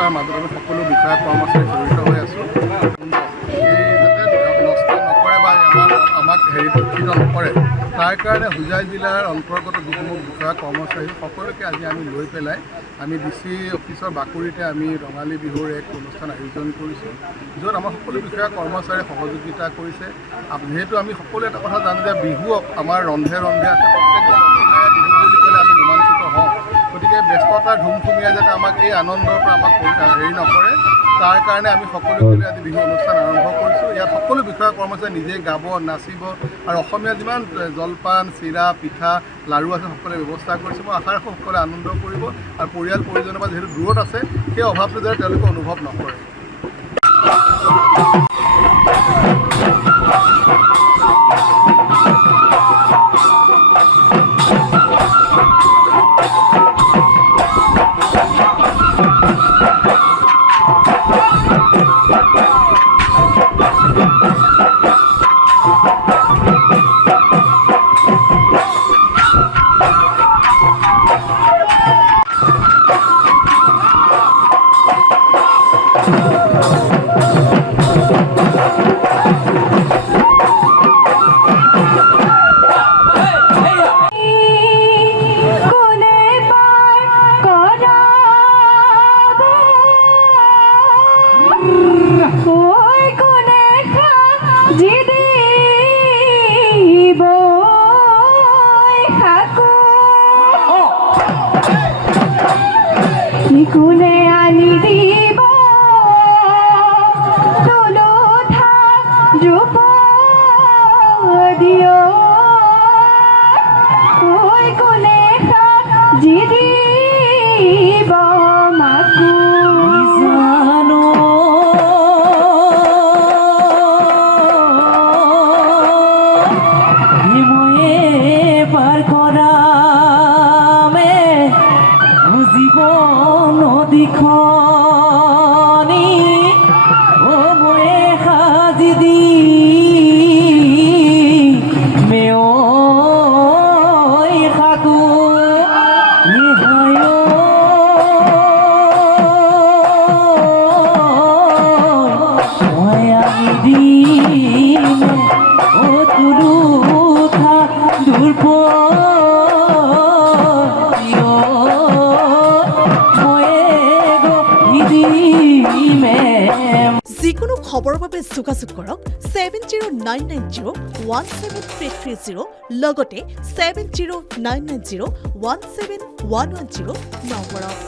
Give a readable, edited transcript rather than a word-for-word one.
ব্যৱস্থাৰ মাজত আমি সকলো বিষয়া কৰ্মচাৰী জড়িত হৈ আছোঁ। যাতে নষ্ট নকৰে বা আমাক দূষিত নকৰে, তাৰ কাৰণে হোজাই জিলাৰ অন্তৰ্গত যিসমূহ বিষয়া কৰ্মচাৰী সকলোকে আজি আমি লৈ পেলাই আমি DC অফিচৰ বাকৰিতে আমি ৰঙালী বিহুৰ এক অনুষ্ঠান আয়োজন কৰিছোঁ, য'ত আমাৰ সকলো বিষয়া কৰ্মচাৰীয়ে সহযোগিতা কৰিছে। যিহেতু আমি সকলোৱে এটা কথা জানো যে বিহু আমাৰ ৰন্ধে ৰন্ধে আছে, প্ৰত্যেকজন অসমীয়াই বিহু বুলি ক'লে আমি ৰোমাঞ্চিত হওঁ। গতিকে ব্যস্ততাৰ ধুমধুমীয়া যাতে আমাক এই আনন্দৰ পৰা আমাক নকৰে, তাৰ কাৰণে আমি সকলোৱে আজি বিহু অনুষ্ঠান আৰম্ভ কৰিছোঁ। ইয়াত সকলো বিষয়া কৰ্মচাৰী নিজে গাব, নাচিব আৰু অসমীয়া যিমান জলপান, চিৰা, পিঠা, লাড়ু আছে সকলোৱে ব্যৱস্থা কৰিছে। মই আশা ৰাখোঁ সকলোৱে আনন্দ কৰিব আৰু পৰিয়াল পৰিজনৰ পৰা যিহেতু দূৰত আছে, সেই অভাৱটো যাতে তেওঁলোকে অনুভৱ নকৰে। কোনে আনি দিব তুলুঠা ৰূপ দিয় ঐ কোনে সাজি দিব মাকো জানো ময়ে পাৰ কৰা নদীখনি ময়ে সাজি দি মেয় সাকো মই আমি দিম তুলুঠা দুৰ্প যিকোনো খবৰৰ বাবে যোগাযোগ কৰক 7099017330 লগতে 7099017110 নম্বৰত।